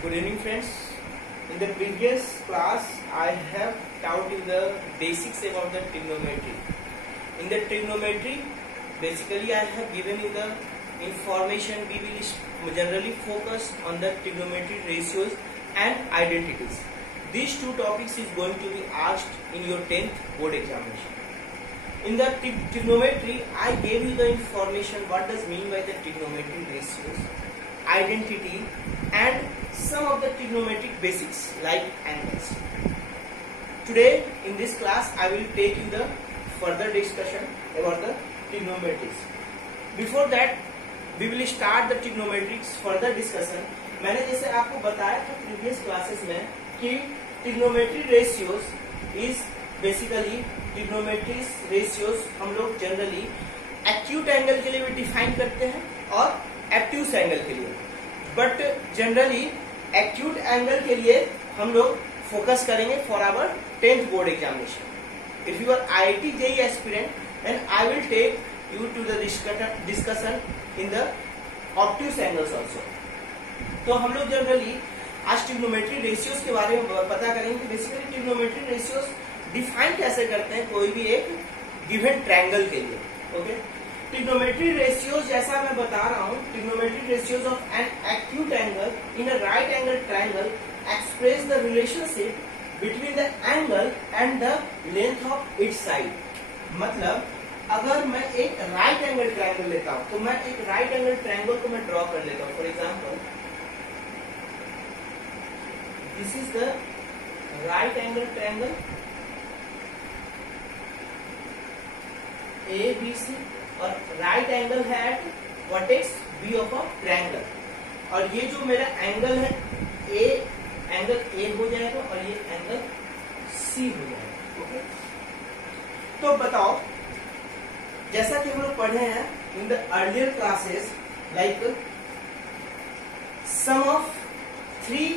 Good evening, friends. In the previous class, I have taught you the basics about the trigonometry. In the trigonometry, basically I have given you the information. We will generally focus on the trigonometry ratios and identities. These two topics is going to be asked in your 10th board examination. In the trigonometry, I gave you the information what does mean by the trigonometry ratios, identity, and some of the trigonometric basics like angles. Today in this class I will take you the further discussion about the trigonometries. Before that we will start the trigonometrics further discussion. मैंने जैसे आपको बताया था previous classes में कि trigonometry ratios is basically trigonometry ratios हम लोग generally acute angle के लिए भी डिफाइन करते हैं और एब्ट्यूस एंगल के लिए, बट जनरली एक्यूट एंगल के लिए हम लोग फोकस करेंगे for our 10th board examination. If you are IIT JEE aspirant then I will take you to the discussion in the obtuse angles also. तो हम लोग जनरली आज ट्रिग्नोमेट्री रेशियोज के बारे में पता करेंगे. बेसिकली ट्रिग्नोमेट्री रेशियोज डिफाइन कैसे करते हैं कोई भी एक गिवन ट्रायंगल के लिए. ओके, ट्रिग्नोमेट्री रेशियोज जैसा मैं बता रहा हूँ, trigonometry ratios of an acute angle in a right angle triangle express the relationship between the angle and the length of its side. मतलब अगर मैं एक राइट एंगल ट्रायंगल लेता हूं तो मैं एक राइट एंगल ट्रायंगल को मैं ड्रॉ कर लेता हूं. For example this is the right angle triangle ABC और राइट एंगल है eight vertex B of a triangle. और ये जो मेरा एंगल है एंगल A हो जाएगा और ये एंगल C हो जाएगा. ओके, तो बताओ जैसा कि हम लोग पढ़े हैं in the earlier classes like sum of 3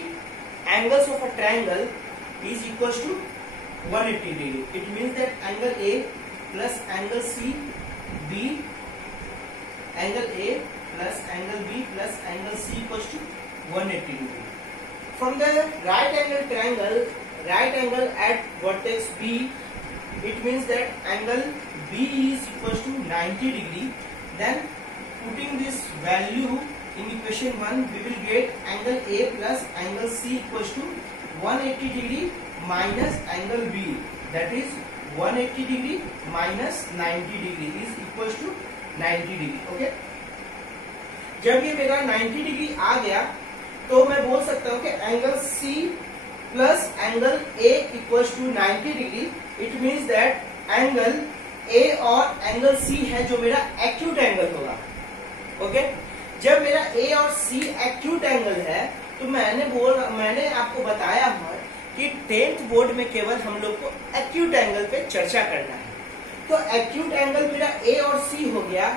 angles of a triangle is equal to 180 degree. It means that angle A plus angle C B, angle A plus angle B plus angle C equals to 180 degree. From the right angle triangle, right angle at vertex B, it means that angle B is equals to 90 degree. Then putting this value in equation 1, we will get angle A plus angle C equals to 180 degree minus angle B, that is 180 degree minus 90 degree is equals to 90 degree. Okay, जब ये मेरा 90 degree आ गया तो मैं बोल सकता हूं कि angle C plus angle A equals to 90 degree. It means that angle A और एंगल C है जो मेरा एक्यूट एंगल होगा. ओके, जब मेरा A और C एक्यूट एंगल है तो मैंने आपको बताया हुआ कि 10th बोर्ड में केवल हम लोग को एक्यूट एंगल पे चर्चा करना है. तो एक्यूट एंगल मेरा A और C हो गया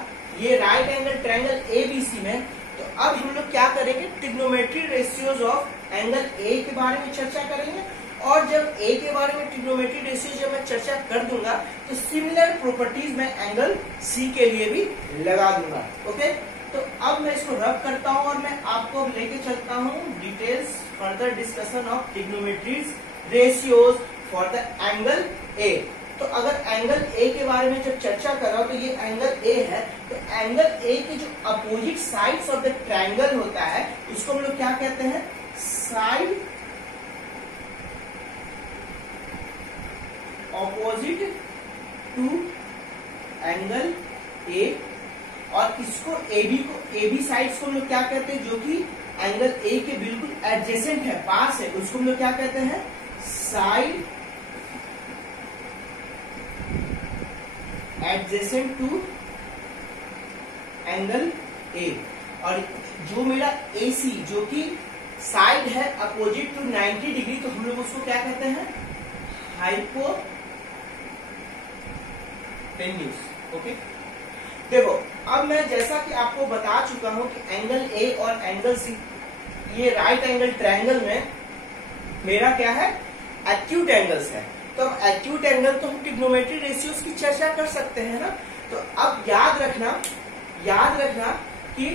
ये राइट एंगल ट्रायंगल ABC में. तो अब हम लोग क्या करेंगे, trigonometry ratios of angle A के बारे में चर्चा करेंगे. और जब A के बारे में ट्रिग्नोमेट्री रेशियोज जब मैं चर्चा कर दूंगा तो सिमिलर प्रॉपर्टीज मैं एंगल C के लिए भी लगा दूंगा. ओके, तो अब मैं इसको रब करता हूं और मैं आपको लेके चलता हूं details further discussion of trigonometries ratios for the angle A. तो अगर एंगल A के बारे में जब चर्चा कर रहा हूं तो ये एंगल A है. तो एंगल A के जो opposite sides of the triangle होता है उसको हम लोग क्या कहते हैं, side opposite to angle A. और इसको AB साइड्स को हम लोग क्या कहते हैं, जो कि एंगल A के बिल्कुल एडजेसेंट है, पास है, उसको हम लोग क्या कहते हैं, side adjacent to angle A. और जो मेरा AC जो कि साइड है अपोजिट टू 90 डिग्री तो हम लोग उसको क्या कहते हैं, हाइपोटेन्यूज. ओके, देखो अब मैं जैसा कि आपको बता चुका हूं कि एंगल A और एंगल C ये राइट एंगल ट्रायंगल में मेरा क्या है, एक्यूट एंगल्स है. तो अब एक्यूट एंगल तो हम ट्रिग्नोमेट्री रेशियोज की चर्चा कर सकते हैं ना. तो अब याद रखना कि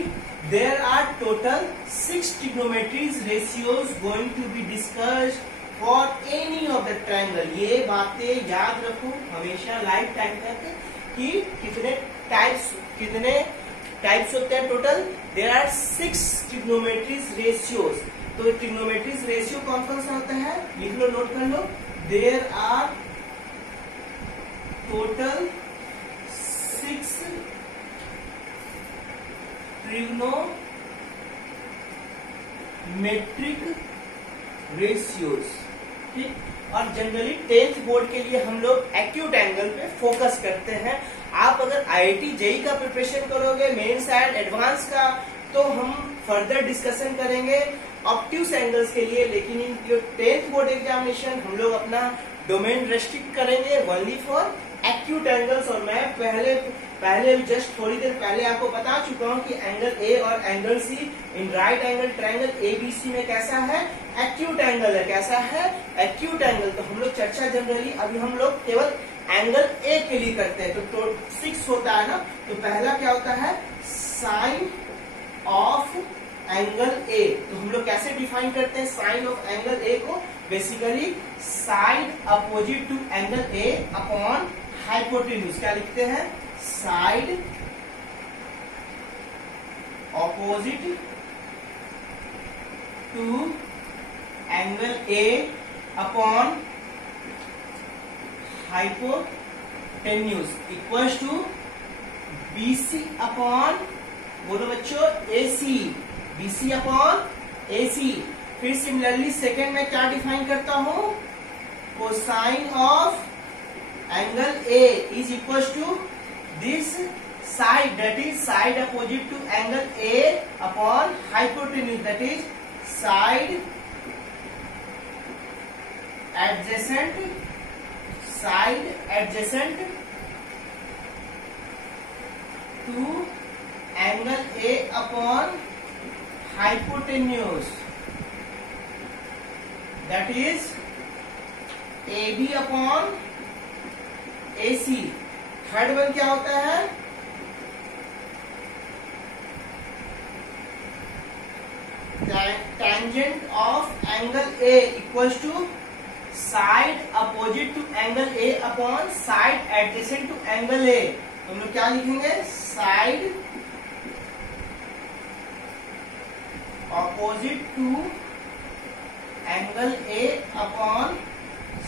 there are total 6 trigonometry ratios going to be discussed for any of the triangle. ये बातें याद रखो हमेशा लाइफ टाइम तक कि कितने टाइप्स होते हैं total. There are 6 trigonometry ratios. तो ट्रिग्नोमेट्री रेशियो कौन कौन सा होता है लिख लो, नोट कर लो. There are total 6 trigonometric ratios. ठीक. और जनरली 10th बोर्ड के लिए हम लोग एक्यूट एंगल पे फोकस करते हैं. आप अगर आईआईटी जेई का प्रिपरेशन करोगे, मेंस एंड एडवांस का, तो हम फर्दर डिस्कशन करेंगे ऑब्ट्यूस एंगल्स के लिए. लेकिन इन 10th बोर्ड एग्जामिनेशन हम लोग अपना डोमेन रेस्ट्रिक्ट करेंगे ओनली फॉर एक्यूट एंगल्स. और मैं पहले जस्ट थोड़ी देर पहले आपको बता चुका हूं कि एंगल ए और angle C in right angle triangle ABC में कैसा है, एक्यूट एंगल है. कैसा है, एक्यूट एंगल. तो हम लोग चर्चा जनरली अभी हम लोग केवल एंगल ए के लिए करते हैं. तो 6 होता है ना. तो पहला क्या होता है, साइन ऑफ एंगल ए. तो हम लोग कैसे डिफाइन करते हैं साइन ऑफ एंगल ए को, basically side opposite to angle A upon hypotenuse. क्या लिखते हैं, side opposite to angle A upon hypotenuse equals to BC upon, बोलो बच्चों, एसी. BC upon AC. फिर सिमिलरली सेकेंड में क्या डिफाइन करता हूं, cosine of angle A is equal to this side, that is side opposite to angle A upon hypotenuse, that is side adjacent to angle A upon hypotenuse, that is A B upon A C. Third one क्या होता है, tangent of angle A equals to side opposite to angle A upon side adjacent to angle A. तो हम लोग क्या लिखेंगे, side opposite to angle A upon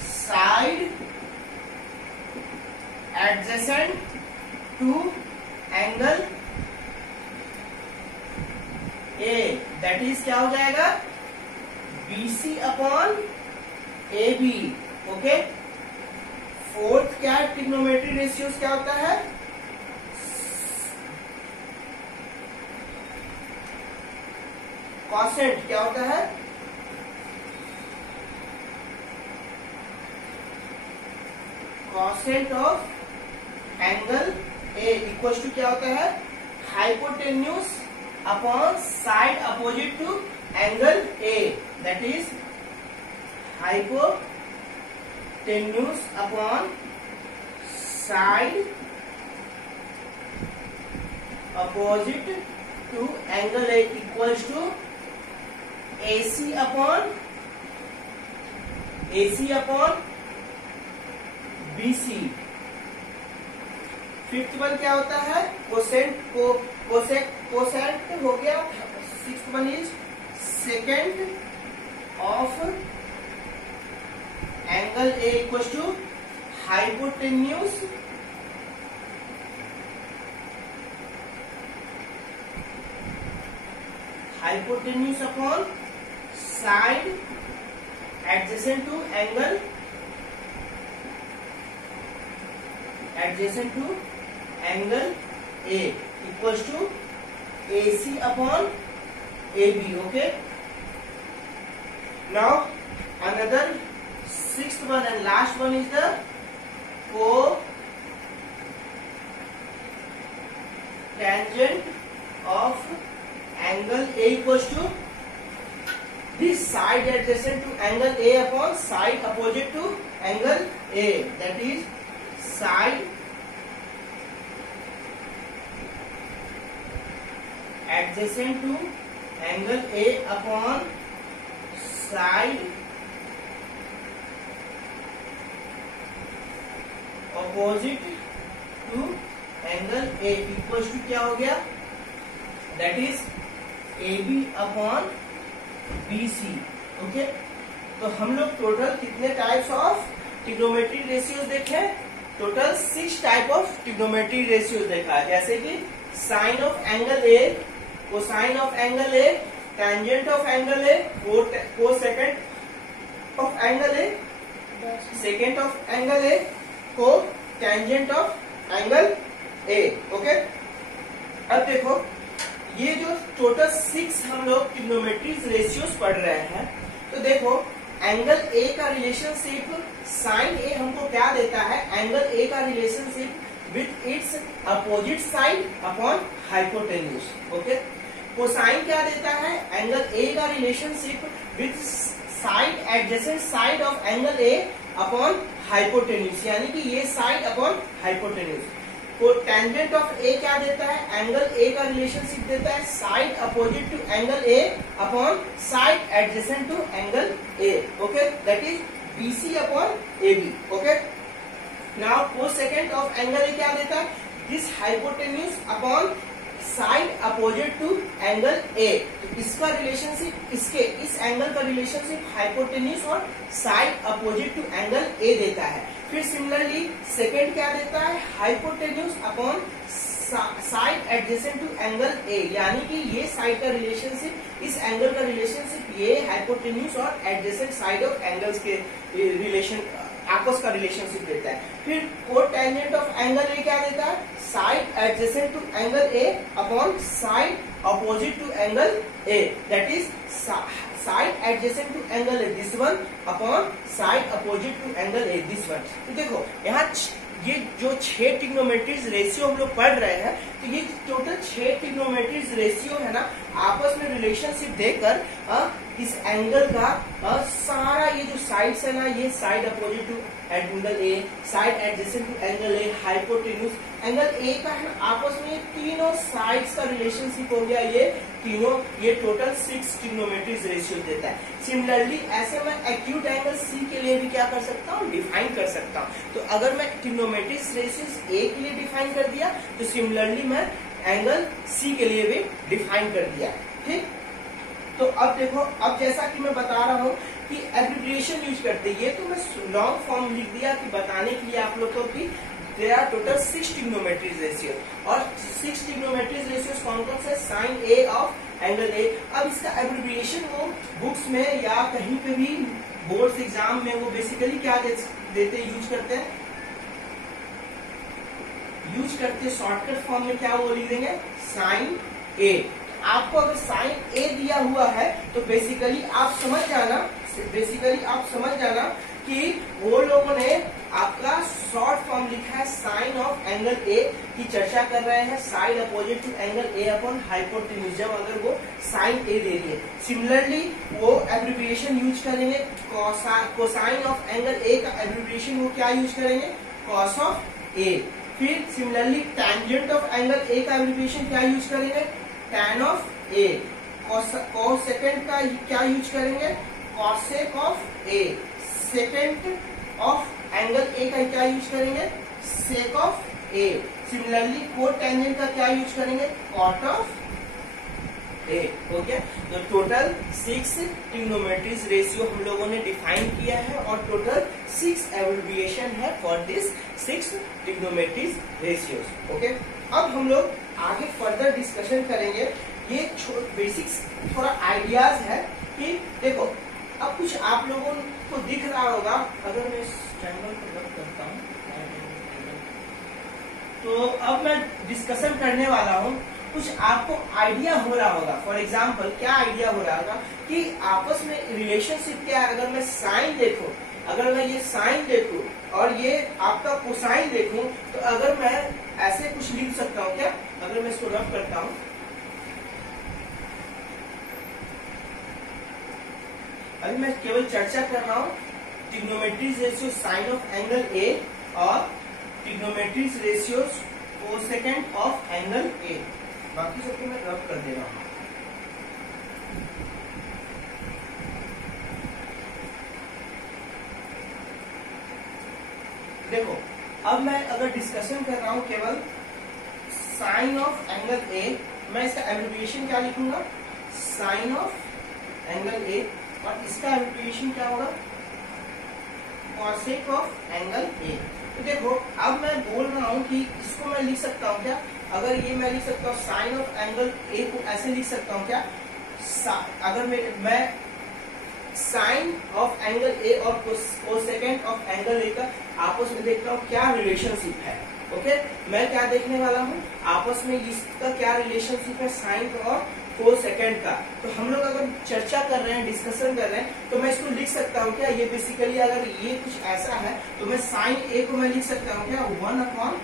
side adjacent to angle A, that is क्या हो जाएगा, BC upon A B. Okay. Fourth क्या है, ट्रिग्नोमेट्री रेशियोज क्या होता है, कॉसेंट क्या होता है, cosecant of angle A equal to क्या होता है, hypotenuse upon side opposite to angle A, that is hypotenuse upon side opposite to angle A equals to AC upon BC. Fifth one क्या होता है, कोसेंट हो गया. Sixth one is secant of angle A equals to hypotenuse upon side adjacent to angle A equals to AC upon AB. Okay. Now another sixth one and last one is the cotangent of angle A equals to this side adjacent to angle A upon side opposite to angle A, that is side adjacent to angle A upon side opposite to angle A equal to क्या हो गया, that is A B upon B C. Okay, तो हम लोग total कितने types of trigonometry ratios देखे, total 6 type of trigonometry ratios देखा है, जैसे कि sine of angle A, cosine of angle A, tangent of angle A, cosecant of angle A, secant of angle A, cotangent of angle A. Okay, अब देखो ये जो total 6 हम लोग ट्रिग्नोमेट्री रेशियोज पढ़ रहे हैं, तो देखो एंगल ए का रिलेशनशिप साइन ए हमको क्या देता है, एंगल ए का relationship with its opposite side upon hypotenuse. Okay, cosine क्या देता है, एंगल ए का relationship with side adjacent side of angle A upon hypotenuse, यानी कि ये साइड अपॉन हाइपोटेन्यूज। तो टेंजेंट ऑफ ए क्या देता है, एंगल ए का रिलेशनशिप देता है side opposite to angle A upon side adjacent to angle A. Okay, that is BC upon A B. Okay, now cosecant of angle A क्या देता है, this hypotenuse upon side opposite to angle A. तो इसका relationship, इसके इस angle का relationship hypotenuse और side opposite to angle A देता है। फिर सिमिलरली सेकेंड क्या देता है, hypotenuse upon side adjacent to angle A, यानी कि ये साइड का रिलेशनशिप, इस एंगल का रिलेशनशिप ये हाइपोटेन्यूज और एडजेसेंट साइड ऑफ एंगल्स के रिलेशन, आपस का रिलेशनशिप देता है। फिर कोटेंजेंट ऑफ एंगल ए क्या देता है, side adjacent to angle A upon side opposite to angle A, that is side adjacent to angle A this one upon side opposite to angle A this one. तो देखो यहाँ ये जो 6 trigonometries ratio हम लोग पढ़ रहे हैं, तो ये टोटल 6 ट्रिग्नोमेट्रीज रेशियो है ना, आपस में रिलेशनशिप देकर इस एंगल का सारा ये जो साइड्स है ना, ये side opposite to angle A, side adjacent to angle A, hypotenuse angle A का है ना, आपस में तीनों साइड्स का रिलेशनशिप हो गया, ये तीनों, ये टोटल 6 ट्रिग्नोमेट्रीज रेशियो देता है। सिमिलरली ऐसे मैं एक्यूट एंगल सी के लिए भी क्या कर सकता हूँ, डिफाइन कर सकता हूँ। तो अगर मैं ट्रिग्नोमेट्रीज रेशियोज ए के लिए डिफाइन कर दिया, तो सिमिलरली मैं एंगल सी के लिए भी डिफाइन कर दिया। ठीक, तो अब देखो, अब जैसा कि मैं बता रहा हूँ कि एब्रिविएशन यूज करते हैं, ये तो मैं लॉन्ग फॉर्म लिख दिया कि बताने के लिए आप लोग को कि there are total 6 trigonometries ratio, और 6 ट्रिग्नोमेट्रीज रेशियोज कौन कौन से, sine A of angle A. अब इसका एब्रिविएशन वो बुक्स में या कहीं पे भी बोर्ड एग्जाम में वो बेसिकली क्या देते यूज करते शॉर्टकट फॉर्म में क्या वो लिख देंगे, साइन ए। आपको अगर साइन ए दिया हुआ है तो बेसिकली आप समझ जाना कि वो लोगों ने आपका शॉर्ट फॉर्म लिखा है साइन ऑफ एंगल ए की चर्चा कर रहे हैं, side opposite to angle A upon hypotenuse, जब अगर वो साइन ए दे रही है। सिमिलरली वो एब्रिविएशन यूज करेंगे, कोसाइन ऑफ एंगल ए का एब्रिविएशन वो क्या यूज करेंगे, कॉस ऑफ ए। फिर similarly tangent of angle A का एब्रिविएशन क्या यूज करेंगे, tan ऑफ ए। कोसेकेंट का क्या यूज करेंगे, cosec of A. Secant of angle A का क्या यूज करेंगे, sake of A. Similarly cotangent का क्या यूज करेंगे, कॉट ऑफ ए। ओके, तो टोटल 6 ट्रिग्नोमेट्रीज रेशियो हम लोगों ने डिफाइन किया है और टोटल 6 एब्रिविएशन है for this 6 trigonometries ratios. Okay, अब हम लोग आगे फर्दर डिस्कशन करेंगे। ये बेसिक्स थोड़ा आइडियाज है कि देखो, अब कुछ आप लोगों को दिख रहा होगा, अगर मैं इस ट्रायंगल को रब करता हूँ तो अब मैं डिस्कशन करने वाला हूँ, कुछ आपको आइडिया हो रहा होगा। फॉर एग्जाम्पल क्या आइडिया हो रहा होगा कि आपस में रिलेशनशिप क्या है। अगर मैं साइन देखूं, अगर मैं ये साइन देखूं और ये आपका कोसाइन देखूं, तो अगर मैं ऐसे कुछ लिख सकता हूं क्या, अगर मैं इसको रफ करता हूं, अभी मैं केवल चर्चा कर रहा हूं trigonometries ratio sine of angle A और trigonometries ratio cosecant of angle A. बाकी सबको मैं रब कर दे रहा हूँ। देखो अब मैं अगर डिस्कशन कर रहा हूं केवल साइन ऑफ एंगल ए, मैं इसका एब्रिविएशन क्या लिखूंगा, साइन ऑफ एंगल ए, और इसका एब्रिविएशन क्या होगा, कॉसेक ऑफ एंगल ए। तो देखो अब मैं बोल रहा हूं कि इसको मैं लिख सकता हूं क्या, अगर ये मैं लिख सकता हूं साइन ऑफ एंगल ए को ऐसे लिख सकता हूं क्या, अगर मैं साइन ऑफ एंगल ए और कोसेकेंट ऑफ एंगल ए का आपस में देखता हूँ क्या रिलेशनशिप है। ओके, मैं क्या देखने वाला हूँ, आपस में इसका क्या रिलेशनशिप है साइन और कोसेकेंट का। तो हम लोग अगर चर्चा कर रहे हैं, डिस्कशन कर रहे हैं, तो मैं इसको लिख सकता हूँ क्या, ये बेसिकली अगर ये कुछ ऐसा है तो मैं साइन ए को मैं लिख सकता हूँ क्या, 1 अपॉन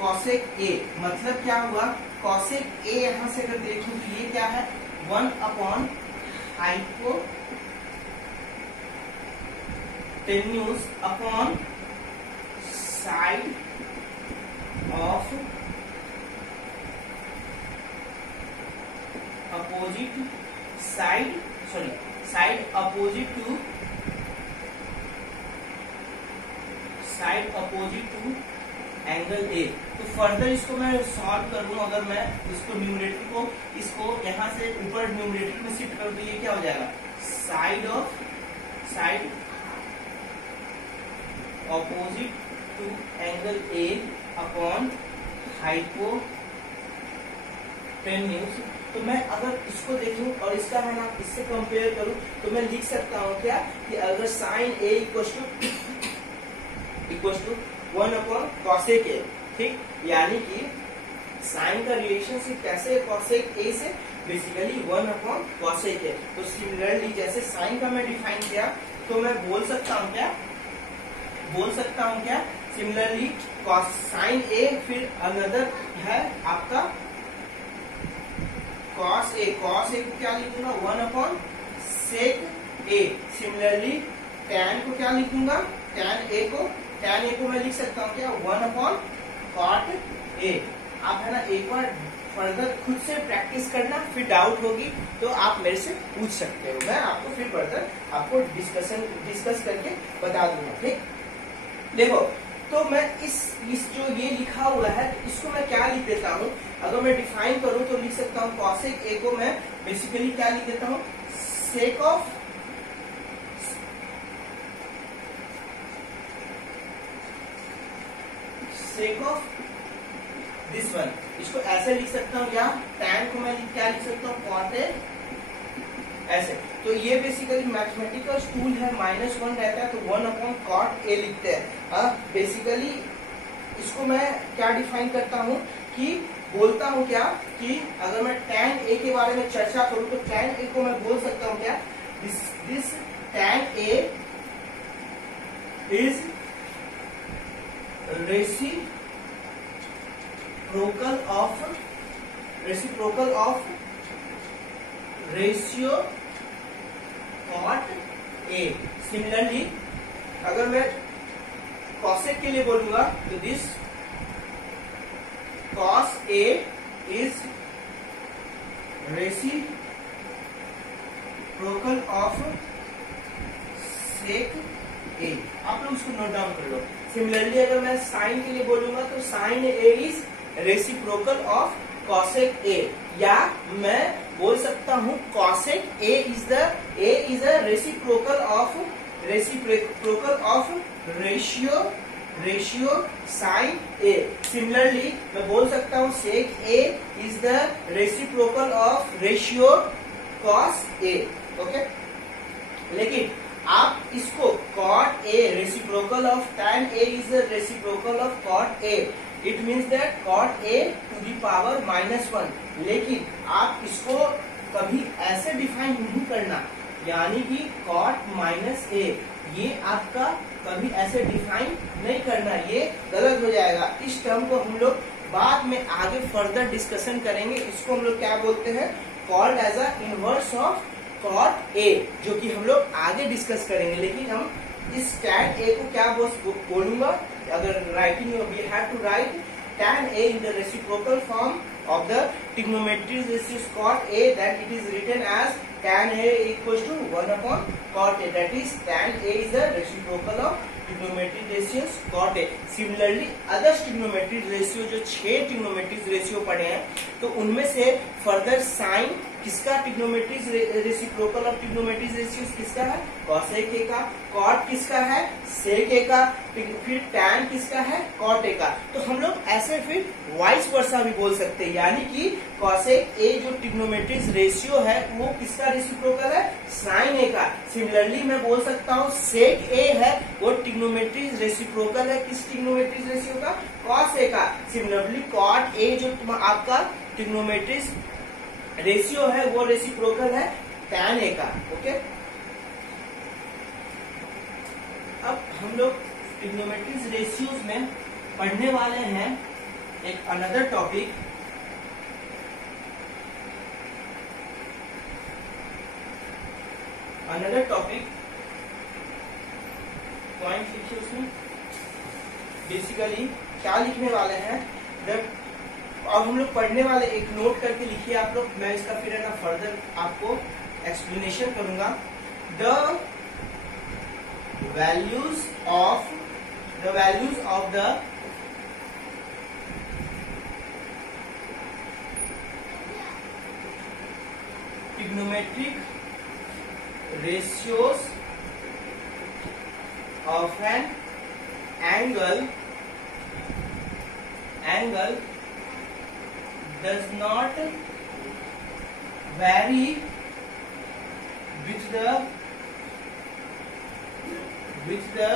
कॉसेक ए। मतलब क्या हुआ, कॉसेक ए यहां से अगर देखूं तो ये क्या है, 1 upon hypotenuse upon side of opposite side, sorry side opposite to angle A. तो फर्दर इसको मैं सॉल्व कर दूं, अगर मैं इसको न्यूमरेटर को इसको यहां से ऊपर न्यूमरेटर में शिफ्ट कर दूं, ये क्या हो जाएगा, side opposite to angle A upon hypotenuse. तो मैं अगर इसको देखूं और इसका मैं इससे कंपेयर करूं तो मैं लिख सकता हूं क्या, कि अगर sine A equal to 1 upon cosec A, ठीक, यानी कि साइन का रिलेशनशिप कैसे है कॉसेक ए से, बेसिकली 1 अपॉन कॉसेक ए। तो सिमिलरली जैसे साइन का मैं डिफाइन किया तो मैं बोल सकता हूं क्या, सिमिलरली साइन ए, फिर अनदर है आपका कॉस ए को क्या लिखूंगा, 1 अपॉन सेक ए। सिमिलरली टैन को क्या लिखूंगा, टैन ए को मैं लिख सकता हूँ क्या, 1 अपॉन कॉट ए। आप है ना एक बार फर्दर खुद से प्रैक्टिस करना, फिर डाउट होगी तो आप मेरे से पूछ सकते हो, मैं आपको फिर फर्दर आपको डिस्कस करके बता दूंगा, ठीक। देखो तो मैं इस जो ये लिखा हुआ है तो इसको मैं क्या लिख देता हूँ, अगर मैं डिफाइन करूँ तो लिख सकता हूँ कॉसेक ए को मैं बेसिकली क्या लिख देता हूँ, सेक ऑफ दिस वन, इसको ऐसे लिख सकता हूँ, या टैन को मैं क्या लिख सकता हूँ, कॉट ए, ऐसे। तो ये बेसिकली मैथमेटिकल टूल है, -1 रहता है तो 1 अपॉन कॉट ए लिखते हैं। बेसिकली इसको मैं क्या डिफाइन करता हूँ कि बोलता हूँ क्या, कि अगर मैं टैन ए के बारे में चर्चा करूँ तो टैन ए को मैं बोल सकता हूँ क्या, this tan A is reciprocal of ratio cot A. Similarly अगर मैं कॉसेक के लिए बोलूंगा तो this cos A is reciprocal of sec A. आप लोग इसको नोट डाउन कर लो। सिमिलरली अगर मैं साइन के लिए बोलूंगा तो sine A is reciprocal of cosec A, या मैं बोल सकता हूँ cosec A is a reciprocal of ratio sine A. Similarly मैं बोल सकता हूँ sec A is the reciprocal of ratio cos A. Okay, लेकिन आप इसको cot A reciprocal of tan A is the reciprocal of cot A, it means that cot A to the power -1। लेकिन आप इसको कभी ऐसे डिफाइन नहीं करना, यानी कि कॉट -a, ये आपका कभी ऐसे डिफाइन नहीं करना, ये गलत हो जाएगा। इस टर्म को हम लोग बाद में आगे फर्दर डिस्कशन करेंगे। इसको हम लोग क्या बोलते हैं, called as a inverse of cot A, जो कि हम लोग आगे डिस्कस करेंगे। लेकिन हम इस टैन ए को क्या बोलूंगा, अगर writing we have to write tan A in the reciprocal form of the trigonometry ratios cot A, then it is written as tan A equals to 1 upon cot A. That is tan A is the reciprocal of trigonometry ratios cot A. Similarly other trigonometry ratio जो 6 trigonometry ratio पढ़े हैं तो उनमें से further sign किसका trigonometry reciprocal of trigonometry ratios किसका है cosec ए का, कॉट किसका है सेक ए का, फिर टैन किसका है कॉट ए का। तो हम लोग ऐसे फिर वाइस वर्सा भी बोल सकते हैं, यानी कि कॉसेक ए जो ट्रिग्नोमेट्री रेशियो है वो किसका रेसिप्रोकल है साइन ए का। सिमिलरली मैं बोल सकता हूँ सेक ए है वो ट्रिग्नोमेट्री रेसिप्रोकल है किस ट्रिग्नोमेट्री रेशियो का कॉस ए का। सिमिलरली कॉट ए जो आपका ट्रिग्नोमेट्री रेशियो है वो रेसिप्रोकल है tan A का। ओके, अब हम लोग ट्रिग्नोमेट्री रेशियोज में पढ़ने वाले हैं एक अनदर टॉपिक, पॉइंट लिखिए उसमें बेसिकली क्या लिखने वाले हैं और हम लोग पढ़ने वाले एक नोट करके लिखिए आप लोग, मैं इसका फिर है ना फर्दर आपको एक्सप्लेनेशन करूंगा। The values of the trigonometric ratios of an angle does not vary with the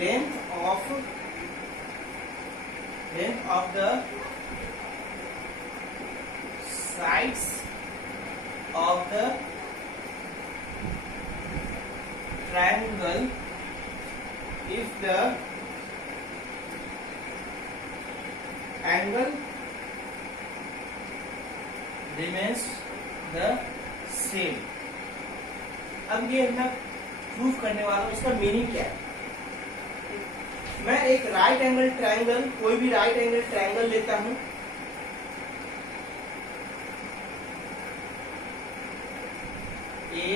length of the sides of the triangle if the angle remains the same। अब ये मैं प्रूव करने वाला हूं, इसका मीनिंग क्या है। मैं एक राइट एंगल ट्रायंगल, कोई भी राइट एंगल ट्रायंगल लेता हूं, ए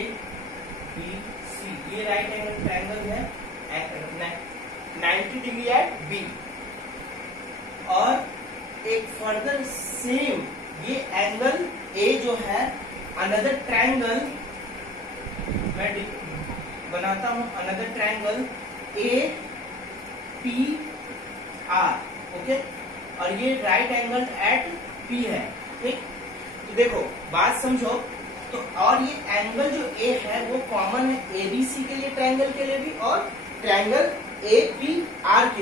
बी सी, ये राइट एंगल ट्रायंगल है 90 डिग्री एट बी, और एक फर्दर सेम ये एंगल ए जो है अनदर ट्रायंगल मैं बनाता हूं, another triangle A P R. Okay, और ये राइट एंगल एट पी है। ठीक, तो देखो बात समझो, तो और ये एंगल जो ए है वो कॉमन है एबीसी के लिए, ट्रायंगल के लिए भी, और ट्रायंगल ए पी आर के